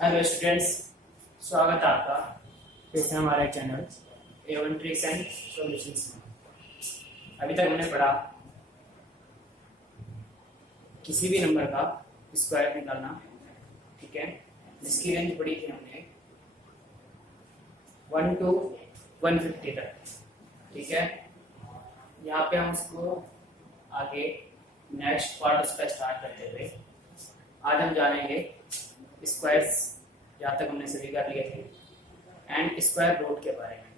Hello students, स्वागत है आपका फिर से हमारे channel A1 tricks and solutions में। अभी तक हमने पढ़ा किसी भी नंबर का स्क्वायर निकालना, ठीक है, जिसकी रेंज पढ़ी थी हमने 1 to 150 तक, ठीक है। यहाँ पे हम उसको आगे नेक्स्ट पार्ट उसका स्टार्ट करते हुए आज हम जानेंगे स्क्वायर्स, जहाँ तक हमने सभी कर लिए थे, एंड स्क्वायर रूट के बारे में,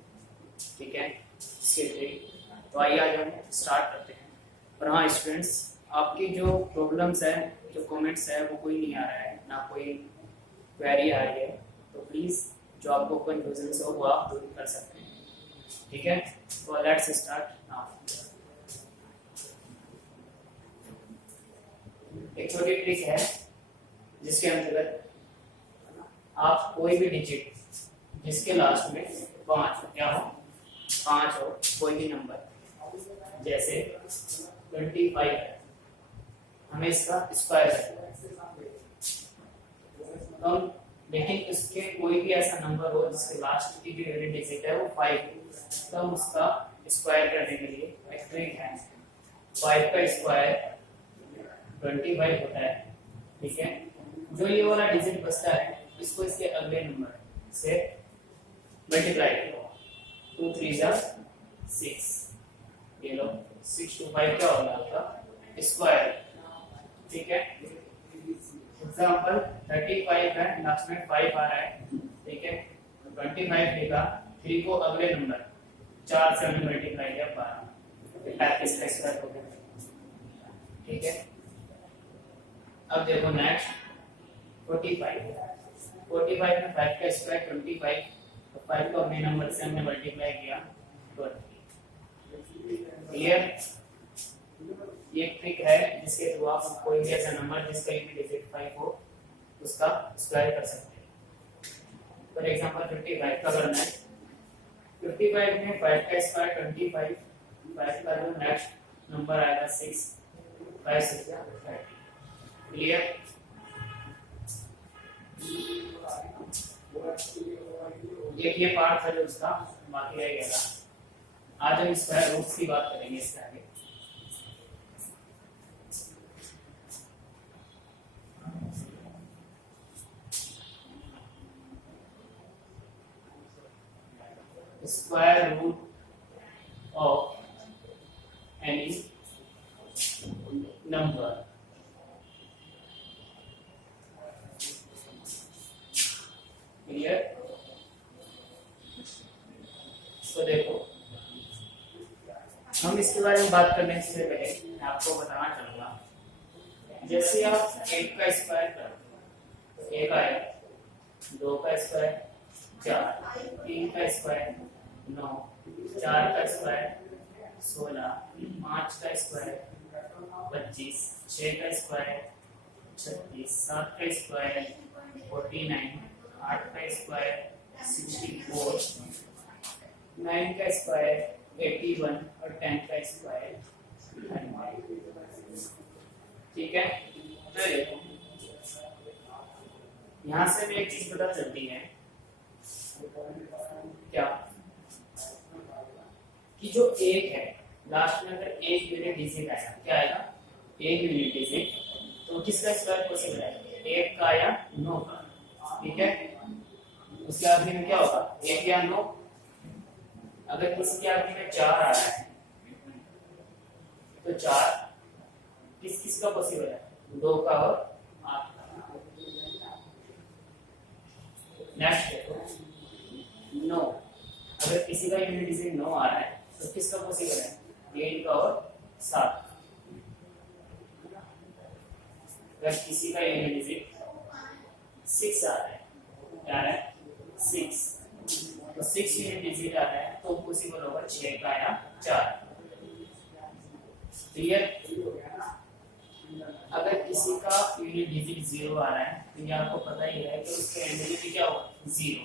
ठीक है। तो आइए आज हम स्टार्ट करते हैं। और हाँ स्टूडेंट्स, आपकी जो प्रॉब्लम्स है, जो कमेंट्स है, वो कोई नहीं आ रहा है, ना कोई क्वेरी आ रही है, तो प्लीज़ जो आपको कंफ्यूजन हो वो आप दूर कर सकते हैं, ठीक है। तो लेट्स स्टार्ट नाउ। एक छोटी ट्रिक है जिसके अंतर्गत आप कोई भी डिजिट जिसके लास्ट में 5 हो, कोई भी नंबर, जैसे 25 है, हमें इसका स्क्वायर करना है। तो लेकिन इसके कोई भी ऐसा नंबर हो जिसके लास्ट की जो यूनिट डिजिट है वो 5 हो, तो हम उसका स्क्वायर करने के लिए एक ट्रिक है। 5 का स्क्वायर 25 होता है, ठीक है। जो ये वाला डिजिट बचता है इसको इसके अगले नंबर से मल्टीप्लाई करो। 2 3 जा 6, ये लो 6 to 5 क्या होगा आपका स्क्वायर, ठीक है। एग्जांपल 35 है, लास्ट में 5 आ रहा है, ठीक है। 25 लिखा, 3 को अगले नंबर 4 से हमने मल्टीप्लाई किया 12, 35 का स्क्वायर हो गया, ठीक है। अब देखो नेक्स्ट 45 में 5 का स्क्वायर 25, तो 5 को अपने नंबर से हमने मल्टीप्लाई किया 20। क्लियर? ये ट्रिक है जिसके थ्रू आप कोई भी ऐसा नंबर जिसका यूनिट डिजिट 5 हो उसका स्क्वायर कर सकते हैं। फॉर एग्जांपल 55 का करना है, 55 में 5 का स्क्वायर 25, 5 का जो नेक्स्ट नंबर आएगा 6, 5 6 30। क्लियर? एक ये पार्ट था जो उसका बाकी रह गया था। आज हम स्क्वायर रूट्स की बात करेंगे इसके आगे। Square root of any number clear? तो देखो, हम इसके बारे में बात करने से पहले मैं आपको बताना चाहूंगा, जैसे आप 1 का स्क्वायर करो तो 1 आएगा, 2 का स्क्वायर 4, 3 का स्क्वायर 9, 4 का स्क्वायर 16, 5 का स्क्वायर 25, 6 का स्क्वायर 36, 7 का स्क्वायर 49, 8 का स्क्वायर 64, 9 का स्क्वायर 81 और 10 का स्क्वायर 100, ठीक है। तो देखो यहाँ से भी एक चीज पता चलती है, क्या कि जो 1 है लास्ट में अगर 1 यूनिट डिजिट आएगा, क्या आएगा 1 यूनिट डिजिट, तो किसका स्क्वायर पॉसिबल है, 1 का या 9 का, ठीक है। उसके आखिरी में क्या होगा 1 या 9। अगर किसी के आखिरी में 4 आ रहा है तो 4 किस किस का पॉसिबल है, 2 का और 8 का। नेक्स्ट देखो 9, अगर किसी का यूनिट डिजिट 9 आ रहा है तो किसका पॉसिबल है, 8 का और 7। अगर किसी का यूनिट डिजिट 6 आ रहा है, क्या आ रहा है 6, तो 6 यूनिट डिजिट आ रहा है तो पॉसिबल होगा 6 का या 4। क्लियर? अगर किसी का यूनिट डिजिट 0 आ रहा है तो ये आपको पता ही है कि उसके एंड में भी क्या होगा 0।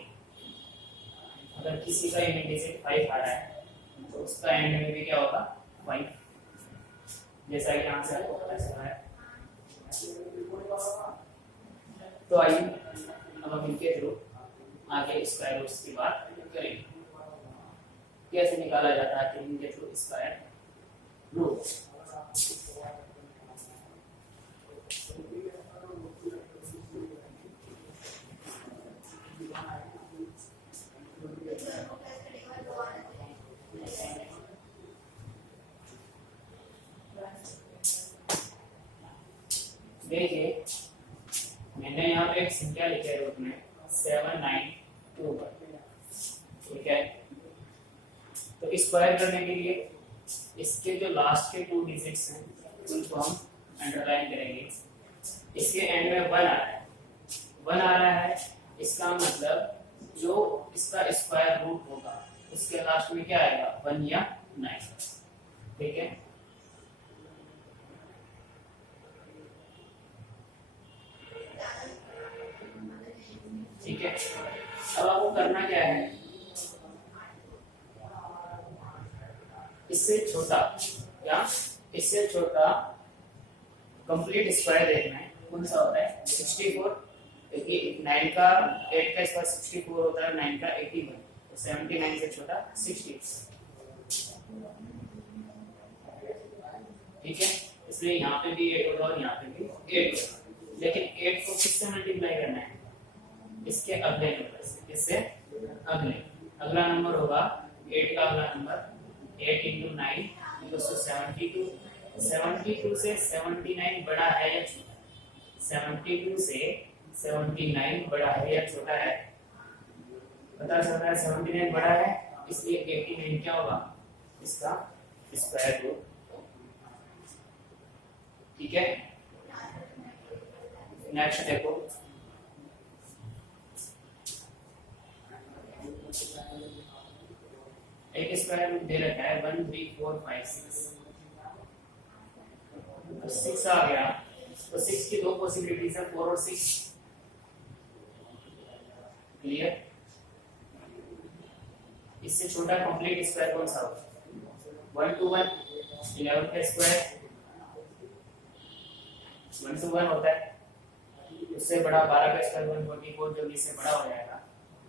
अगर किसी का यूनिट डिजिट 5 आ रहा है तो उसका एंड में भी क्या होगा 5, जैसा कि यहाँ से आपको पता चला है। तो आइए अब अब हम इनके थ्रू आगे स्क्वायर रूट्स की बात करेंगे, कैसे निकाला जाता है इनके थ्रू स्क्वायर रूट। देखिए मैंने यहाँ पे एक संख्या लिखी है रूट में 7921, ठीक है। तो स्क्वायर करने के लिए इसके जो लास्ट के 2 डिजिट्स हैं उनको हम अंडरलाइन करेंगे। इसके एंड में 1 आ रहा है, 1 आ रहा है, इसका मतलब जो इसका स्क्वायर रूट होगा उसके लास्ट में क्या आएगा 1 या 9, ठीक है। ठीक है, अब आपको करना क्या है, इससे छोटा या इससे छोटा कंप्लीट स्क्वायर देखना है, कौन सा होता है 64, क्योंकि 9 का 8 का स्क्वायर 64 होता है, 9 का 81, तो 79 से छोटा 60, ठीक है। इसलिए यहाँ पे भी 8 होगा और यहाँ पे भी 8 होगा, लेकिन 8 को किससे मल्टीप्लाई करना है, इसके अगले नंबर से, इससे अगले अगला नंबर होगा 8 का अगला नंबर 8 × 9 = 72, 72 से 79 बड़ा है या छोटा है, 72 से 79 बड़ा है या छोटा है, पता चल रहा है 79 बड़ा है, इसलिए 89 क्या होगा इसका स्क्वायर रूट, ठीक है। नेक्स्ट देखो, एक स्क्वायर रूट दे रखा है 1 3 4 5 6, 6 आ गया, तो 6 की 2 पॉसिबिलिटीज है 4 और 6, क्लियर। इससे छोटा कंप्लीट स्क्वायर कौन सा होगा 1 to 1, 11 का स्क्वायर 1 to 1 होता है, उससे बड़ा 12 का स्क्वायर 144, जो इससे बड़ा हो जाएगा,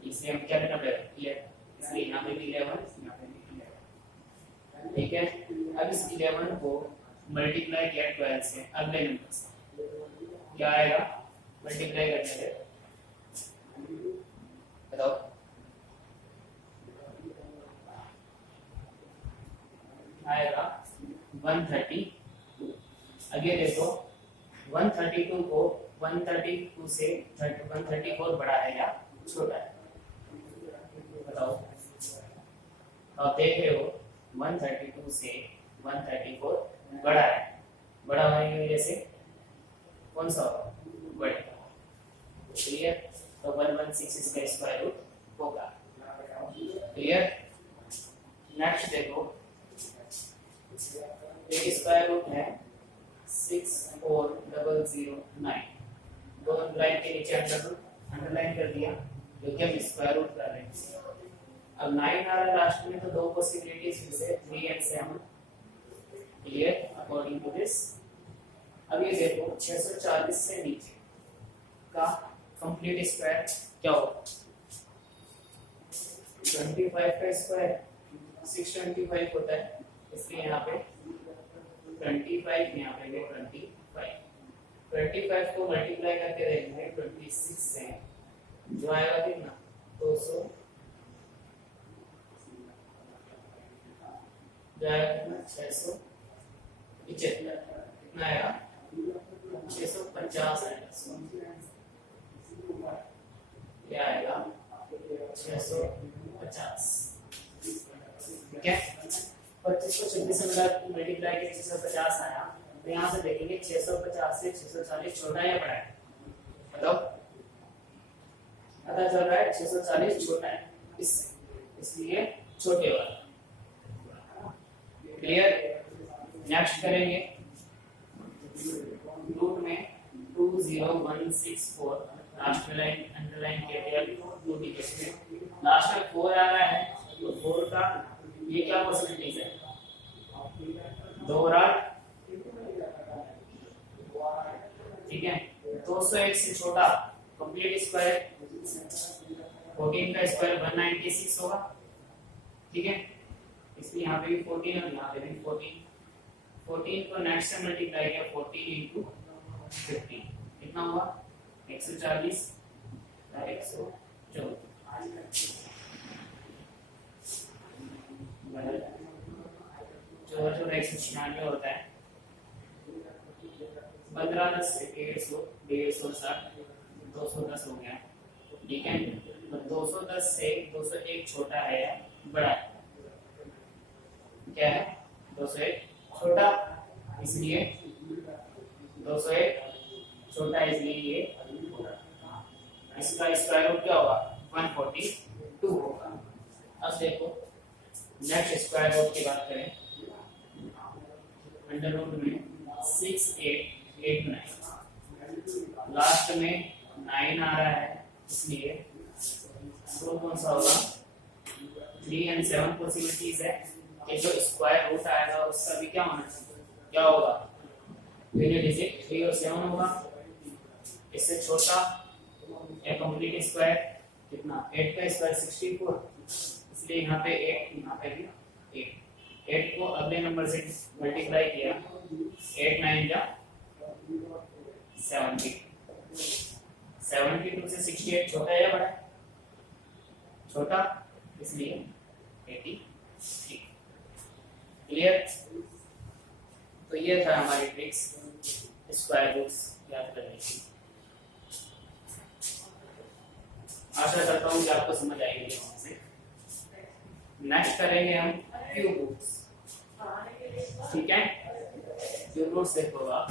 इसलिए हम क्या करना पड़ेगा क्लियर, इसलिए यहाँ पे भी 11, यहाँ पे भी 11, ठीक है। अब इस 11 को मल्टीप्लाई किया 12 से अगले नंबर से, क्या आएगा मल्टीप्लाई करने से, बताओ आएगा 132। आगे देखो 132 को 132 से 134 बड़ा है या छोटा है, बताओ। आप देख रहे हो 132 से 134 बड़ा है, बड़ा होने की वजह से कौन सा होगा बढ़ेगा, क्लियर। तो 116 इसका स्क्वायर रूट होगा, क्लियर। नेक्स्ट देखो, एक स्क्वायर रूट है 64009, दो लाइन के नीचे अंडरलाइन कर दिया, क्योंकि हम स्क्वायर रूट कर रहे हैं। अब 9 आ रहा है लास्ट में, तो 2 पॉसिबिलिटीज फिर से 3 and 7, clear according to this. अब ये देखो 640 से नीचे का कंप्लीट स्क्वायर क्या होगा 25 का स्क्वायर 625 होता है, इसलिए यहाँ पे 25, यहाँ पे 25 को मल्टीप्लाई करके देखेंगे 26 से, जो आएगा कितना 200, जो आएगा कितना 675, कितना आएगा 650 आएगा, क्या आएगा 650, ठीक है। 25 को 26 से मल्टीप्लाई करके 650 आया, तो यहाँ से देखेंगे 650 से 640 छोटा या बड़ा है, बताओ। पता चल रहा है 640 छोटा है इसलिए छोटे वाला, क्लियर। नेक्स्ट करेंगे रूट में 20164, लास्ट में लाइन अंडरलाइन किया गया 2 डिजिट में, लास्ट में 4 आ रहा है, तो 4 का ये क्या पॉसिबिलिटीज है 2 और 8, ठीक है। 201 से छोटा कंप्लीट स्क्वायर 14 का स्क्वायर 196 होगा, ठीक है। इसलिए यहाँ पे भी 14 और यहाँ पे भी 14। 14 को नेक्स्ट से मल्टीप्लाई किया 14 इंटू 50 कितना हुआ 140 और 114 जो 196 होता है। 15 10 से 150 150 210 हो गया, ठीक है। तो 210 से 201 छोटा है या बड़ा है? क्या है 201 छोटा, इसलिए 201 छोटा है, इसलिए ये इसका स्क्वायर रूट क्या होगा 142 होगा। अब देखो नेक्स्ट स्क्वायर रूट की बात करें, अंडर रूट में 6889 लास्ट में 9 आ रहा है, इसलिए तो कौन सा होगा 3 and 7 पॉसिबिलिटीज है कि जो स्क्वायर रूट आएगा उसका भी क्या होना चाहिए, क्या होगा पहले डिजिट 3 और 7 होगा। इससे छोटा एक कंप्लीट स्क्वायर कितना 8 का स्क्वायर 64, इसलिए यहाँ पे 8 यहाँ पे भी 8 को अगले नंबर से मल्टीप्लाई किया 8 9 जा 72 से 68 छोटा है या बड़ा है? छोटा, इसलिए 83। क्लियर? तो ये था हमारी ट्रिक्स स्क्वायर रूट्स याद करने की। आशा करता हूँ कि आपको समझ आएगी। नेक्स्ट करेंगे हम क्यूब रूट्स, ठीक है। क्यूब रूट्स देखो आप,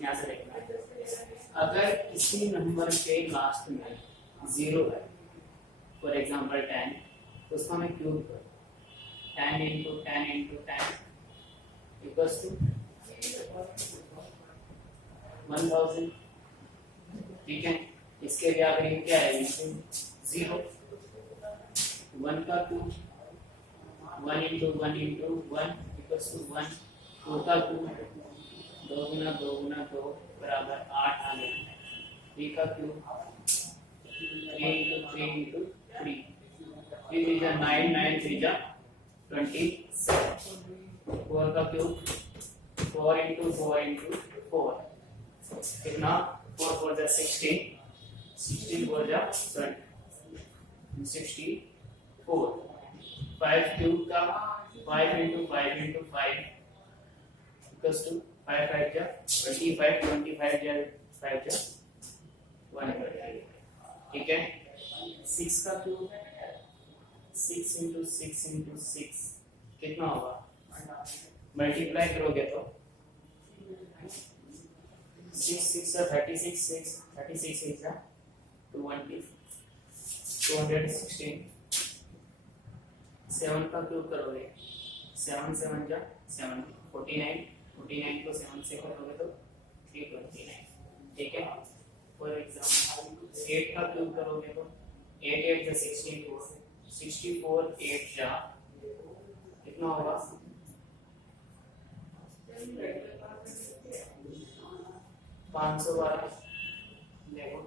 यहाँ से देखना, अगर किसी नंबर के लास्ट में 0 है, फॉर एग्जांपल 10, तो उसको हमें क्यूब करो 10 into 10 into 10 equals to 1000, ठीक है। इसके भी आगे क्या है 0, 1 का cube 1 into 1 into 1 equals to 1, 2 का क्यूब 2 गुना 2 गुना 2 बराबर 8 आ गया। 3 का क्यूब 3 into 3 into 3, 3 3 जा 9, 9 3 जा 27। 4 का क्यूब 4 into 4 into 4 कितना 4 4 जा 16, 16 4 जा 64। 5 क्यूब का 5 into 5 into 5 equals to 5 5 जा 25, 25 जा 5 जा 100, ठीक है। 6 का क्यूब 6 into 6 into 6 कितना होगा, मल्टीप्लाई करोगे तो 6 6 से 36, 6 36 6 जा 20, 216। 7 का क्यूब करोगे 7 7 जा 7 49, 49 को 7 से करोगे तो 329, ठीक है। फॉर एग्जांपल 8 का क्यूब करोगे तो 8 8 जा 64, 64 8 जा कितना होगा 512। देखो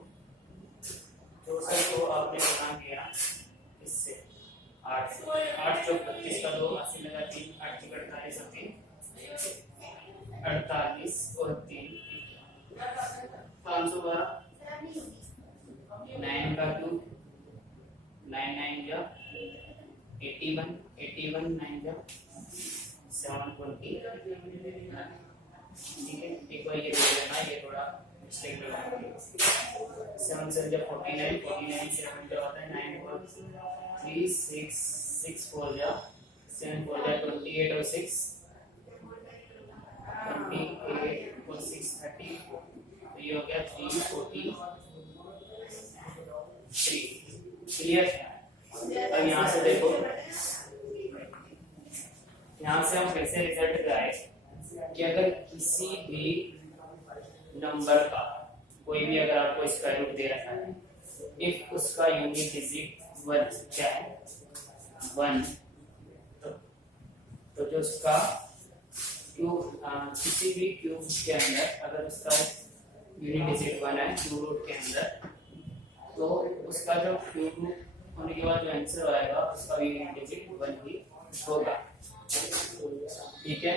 64 को आपने बना दिया इससे 8 8 चौक 25 का 2 80 लगा 3 8 की 48 और 3 48 और 3 512। 9 का क्यूब 9 9 जा 81, 81 9 जा 720, ठीक है। एक बार ये देख लेना, ये थोड़ा मिस्टेक लगा है। 7 7 जा 49, 49 7 जा होता है 9 4 3 6 6 4 जा 7 4 जा 28 और 6 28 और 6 34, तो ये हो गया 343। क्लियर। अब यहाँ से देखो, यहाँ से हम कैसे रिजल्ट पे आए कि अगर किसी भी नंबर का कोई भी अगर आपको स्क्वायर रूट दे रखा है, इफ उसका यूनिट डिजिट 1 क्या है 1, तो जो उसका क्यूब किसी भी क्यूब के अंदर अगर उसका यूनिट डिजिट 1 है क्यूब रूट के अंदर, तो उसका जो क्यूब रूट होने के बाद जो आंसर आएगा उसका यूनिट डिजिट 1 ही होगा। ठीक है,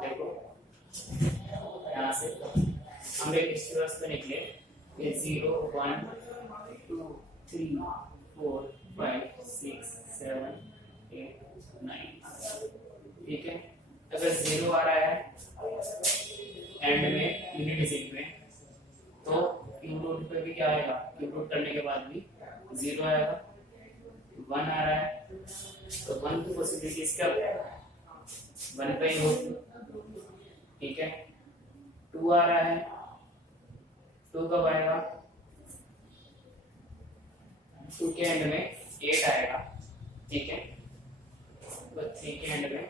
देखो यहाँ से हम एक स्क्वायर पे निकले, ये 0 1 2 3 4 5 6 7 8 9। ठीक है, अगर 0 आ रहा है एंड में यूनिट डिजिट में, तो क्यूब रूट पे भी क्या आएगा, क्यूब रूट करने के बाद भी 0 आएगा। 1 आ रहा है तो 1 की पॉसिबिलिटीज क्या है 1 पे ही होगी। ठीक है, 2 आ रहा है, 2 कब आएगा, 2 के एंड में 8 आएगा। ठीक है, तो 3 के एंड में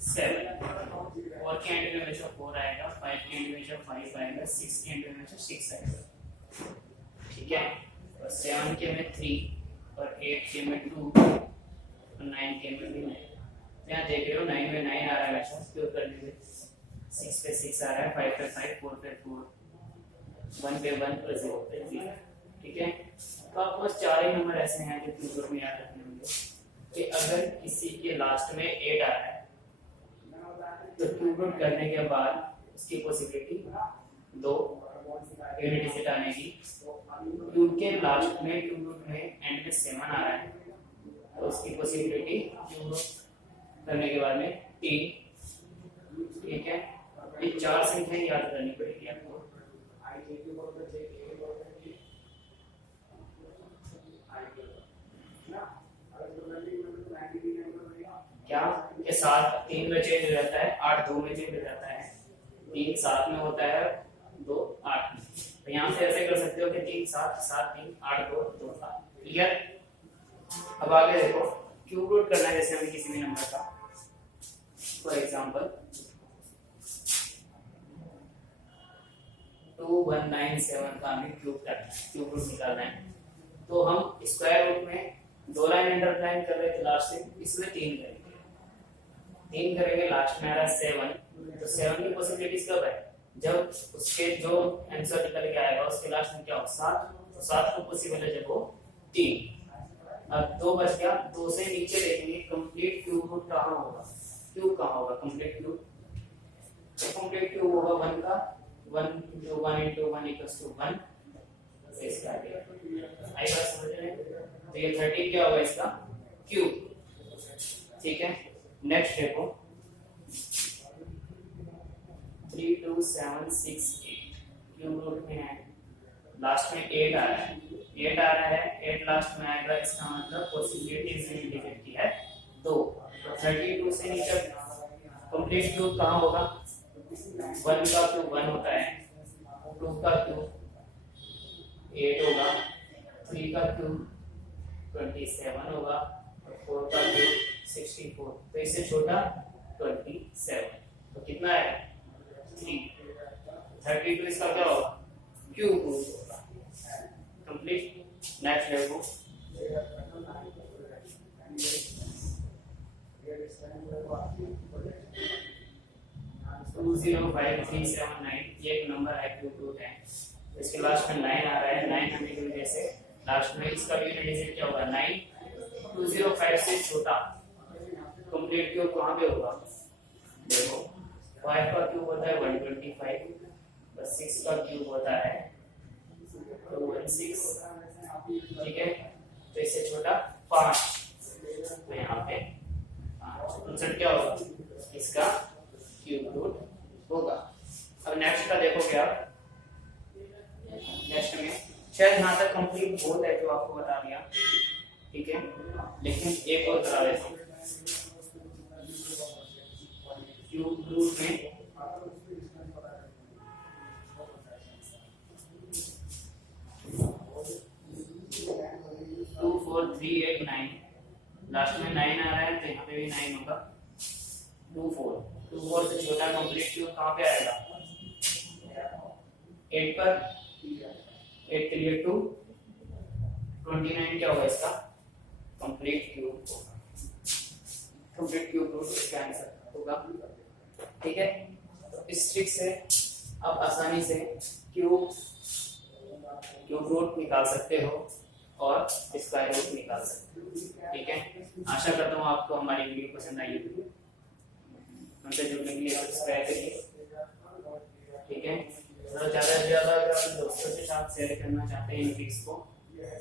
7, 4 के एंड में हमेशा 4 आएगा, 5 के एंड में हमेशा 5 आएगा, 6 के एंड में हमेशा 6 आएगा। ठीक है, और 7 के में 3 और 8 के में 2 और 9 के में भी 9। यहाँ देख रहे हो 9 में 9 आ रहा है हमेशा, क्यों कर लीजिए, 6 पे 6 आ रहा है, 5 पे 5, 4 पे 4, 1 पे 1 और 0 पे 0। ठीक है, तो आपके पास 4 ही नंबर ऐसे हैं जो क्यूब रूट में याद रखने होंगे कि अगर किसी के लास्ट में 8 आ रहा है तो क्यूब रूट करने के बाद उसकी पॉसिबिलिटी 2 यूनिट डिजिट आने की। क्यूब के लास्ट में क्यूब रूट में एंड में 7 आ रहा है तो उसकी पॉसिबिलिटी क्यूब रूट करने के बाद में 3। ठीक है, ये 4 संख्याएं याद करनी पड़ेगी आपको। क्या ये 7 3 में चेंज हो जाता है, 8 2 में चेंज हो जाता है, 3 7 में होता है, 2 8 में। तो यहाँ से ऐसे कर सकते हो कि 3 7 7 3 8 2 2 7। क्लियर। अब आगे देखो, क्यूब रूट करना है जैसे हमें किसी भी नंबर का, फॉर एग्जांपल 2197 का हमें क्यूब करना है, क्यूब रूट निकालना है। तो हम स्क्वायर रूट में 2 लाइन अंडरलाइन कर रहे थे लास्ट से, इसमें 3 करेंगे, लास्ट में आ रहा है 7। तो 7 की पॉसिबिलिटीज कब है, जब उसके जो आंसर निकल के आएगा उसके लास्ट में क्या हो 7, तो 7 को पॉसिबल है जब वो 3। अब 2 बच गया, 2 से नीचे देखेंगे कंप्लीट क्यूब रूट कहाँ होगा, क्यूब कहाँ होगा कंप्लीट क्यूब, तो कंप्लीट क्यूब होगा 1 का, 1 into 1 into 1 equals to 1 से इसका आई बात समझ रहे हैं। तो ये 30 क्या होगा इसका क्यूब। ठीक है, नेक्स्ट देखो 32768 क्यूब रूट में है, लास्ट में 8 आ रहा है, 8 आ रहा है, 8 लास्ट में आएगा, इसका मतलब पॉसिबिलिटी यूनिट डिजिट की है 2। तो 32 से नीचे कंप्लीट क्यूब कहाँ होगा, 1 का क्यूब 1 होता है, 2 का क्यूब 8 होगा, 3 का क्यूब 27 होगा, और 4 का क्यूब 64। तो इससे छोटा 27, तो कितना है 3। 32 इसका क्या होगा क्यूब रूट होगा। कंप्लीट। नेक्स्ट देखो 205379, ये एक नंबर है क्यूब रूट है, इसके लास्ट में 9 आ रहा है, 9 आने की वजह से लास्ट में इसका यूनिट डिजिट क्या होगा 9। 205 से छोटा कंप्लीट क्यूब कहाँ पे होगा, देखो 5 का क्यूब होता है 125, बस 6 का क्यूब होता है 216। ठीक है, तो इससे छोटा 5, तो यहाँ पे 5 क्या होगा इसका क्यूब रूट होगा। अब नेक्स्ट का देखोगे आप, नेक्स्ट में शायद यहाँ तक कंप्लीट बहुत है जो आपको बता दिया। ठीक है, लेकिन एक और करा देता हूँ, क्यूब रूट में लास्ट में 9 आ रहा है तो यहाँ पे भी 9 होगा। 2 4 2 4 से छोटा कंप्लीट क्यूब कहाँ पे आएगा? 8 पर। 8 के लिए 2, 29 क्या होगा इसका? कंप्लीट क्यूब होगा। कंप्लीट क्यूब रूट इसका आंसर होगा। ठीक है, तो इस ट्रिक से आप आसानी से क्यूब रूट निकाल सकते हो और स्क्वायर रूट निकाल सकते हो। ठीक है, आशा करता हूँ आपको हमारी वीडियो पसंद आई होगी। हमसे जुड़ने के लिए सब्सक्राइब करिए। ठीक है, तो ज़्यादा से ज़्यादा अगर अपने दोस्तों के साथ शेयर करना चाहते हैं इन ट्रिक्स को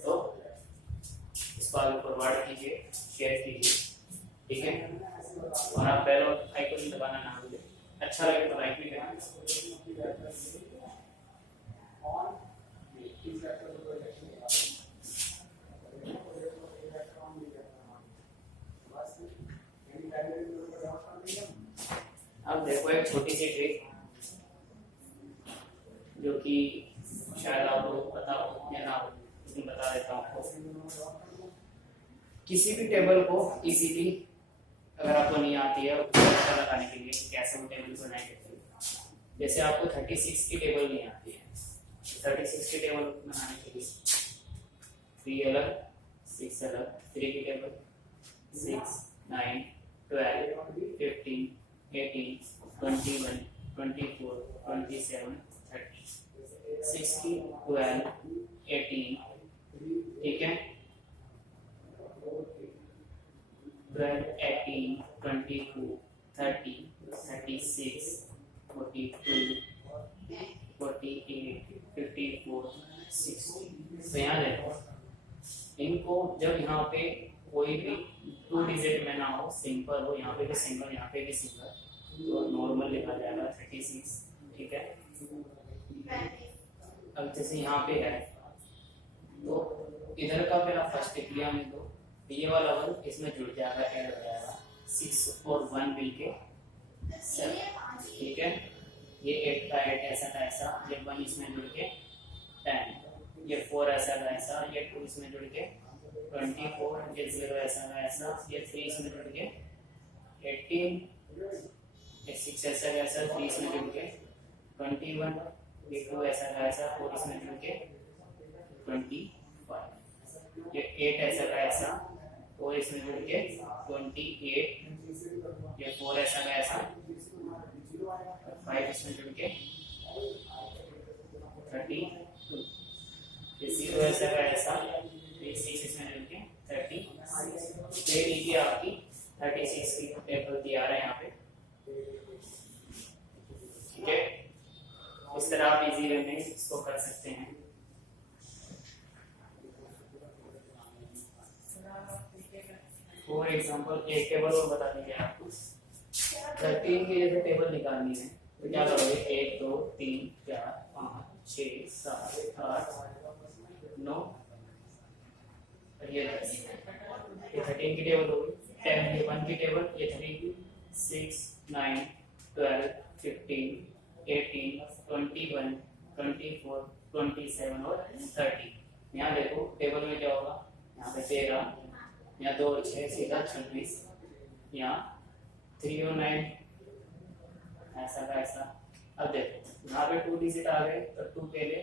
तो इसको आगे फॉरवर्ड कीजिए, शेयर कीजिए। ठीक है, और आप बेल आइकन दबाना ना भूलें। अच्छा लगे तो लाइक भी करें। अब देखो एक छोटी सी ट्रिक जो कि शायद आपको पता हो या ना हो, लेकिन बता देता हूँ आपको। किसी भी टेबल को इजीली अगर आपको नहीं आती है उसको पता लगाने के लिए कैसे वो टेबल बनाई जाती है। जैसे आपको 36 की टेबल नहीं आती है, 36 की टेबल बनाने के लिए 3 अलग 6 अलग, 3 की टेबल 6 9 12 15 18 21 24 27 30, 6 की 12 18, ठीक है, 12 18 22 30 36 42 48 54 60। तो यहाँ देखो, इनको जब यहाँ पे कोई भी 2 डिजिट में ना हो, सिंपल हो, यहाँ पे भी सिंगल यहाँ पे भी सिंगल, तो नॉर्मल लिखा जाएगा 36। ठीक है, अब जैसे यहाँ पे है तो इधर का मेरा फर्स्ट टिक लिया मैं, तो ये वाला 1 इसमें जुड़ जाएगा, ऐड हो जाएगा 6 और 1 मिलके 7। ठीक है, ये 8 का 8 ऐसा का ऐसा, ये 1 इसमें जुड़ के 10, ये 4 ऐसा का ऐसा, ये 2 इसमें जुड़ के 24, ये 0 ऐसा का ऐसा, ये 3 इसमें जुड़ के 18, ये 6 ऐसा का ऐसा, 3 इसमें जुड़ के 21, ये 2 ऐसा का ऐसा, 4 इसमें जुड़ के 25, ये 8 ऐसा का ऐसा, 4 इसमें जुड़ के 28, ये 4 ऐसा का ऐसा, 5 इसमें जुड़ के 32, ये 0 ऐसा का ऐसा, ये 6 इसमें जुड़ के 36। ये लीजिए आपकी 36 की टेबल तैयार है यहाँ पे। ठीक है, इस तरह आप इजी वे में इसको कर सकते हैं। फॉर एग्जांपल एक टेबल और बता दीजिए आपको 13 की जैसे टेबल निकालनी है तो क्या करोगे? 1 2 3 4 5 6 7 8 9 और ये 10। ये 13 की टेबल होगी। 10 ये 1 की टेबल, ये 3 की 6 9 12 15 18 21 24 27 और 30। यहाँ देखो टेबल में क्या होगा, यहाँ पे 13, यहाँ 2 और 6 सीधा 26, यहाँ 3 और 9 ऐसा का ऐसा। अब देखो यहाँ पे 2 डिजिट आ गए तो 2 पहले,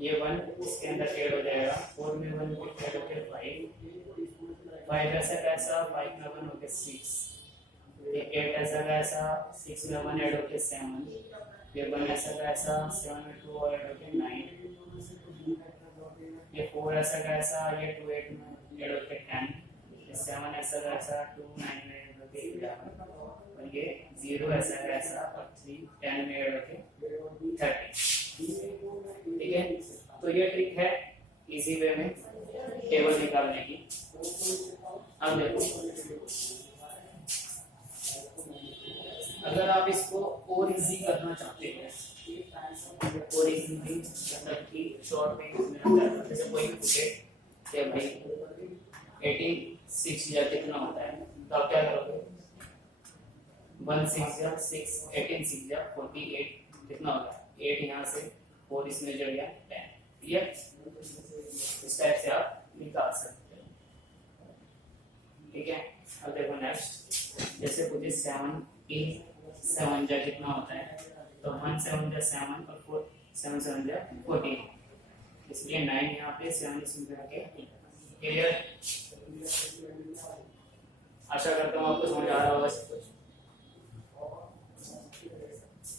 ये 1 इसके अंदर ऐड हो जाएगा, 4 में 1 ऐड होके 5 ऐसा का ऐसा, 5 में 1 होके 6, ये 8 ऐसा का ऐसा, 6 में 1 ऐड होके 7, ये 1 ऐसा का ऐसा, 7 में 2 और ऐड होके 9, ये 4 ऐसा का ऐसा, ये 2 8 में ऐड होके 10, ये 7 ऐसा का ऐसा, 2 9 में ऐड होके 11, और ये 0 ऐसा का ऐसा और 3 10 में ऐड होके 30। ठीक है, तो ये ट्रिक है इजी वे में टेबल निकालने की। अब देखो अगर आप इसको और इजी करना चाहते हो, और इजी मतलब कि शॉर्ट में, जैसे कोई पूछे कि भाई 86 या कितना होता है, तो आप क्या करोगे? 1 6 या 6, 18 6 या 48 कितना होगा? 8 यहाँ से 4 इसमें जुड़ गया 10। ठीक है, इस टाइप से आप निकाल सकते हैं। ठीक है। अब देखो नेक्स्ट, जैसे पूछे 7 की 7 जा कितना होता है, तो 1 7 जा 7 और 4 7 7 जा 14, इसलिए 9 यहाँ पे 7 इसमें जाके क्लियर। आशा करता हूँ आपको समझ आ रहा होगा सब कुछ।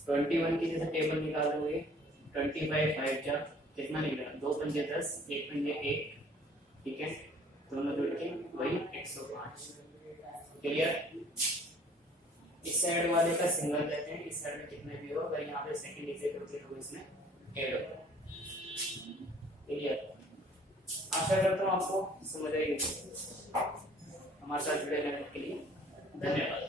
21 की जैसे टेबल निकाल दोगे, 25 5 जा कितना निकलेगा, 2 पंजे 10, 1 पंजे 1, ठीक है, दोनों जुड़ के वही 105, क्लियर। इस साइड वाले का सिंगल लेते हैं, इस साइड में कितने भी हो, अगर यहाँ पे सेकंड लिखे करोगे तो इसमें ऐड होगा, क्लियर। आशा करता हूँ आपको समझ आई होगी। हमारे साथ जुड़े रहने के लिए धन्यवाद।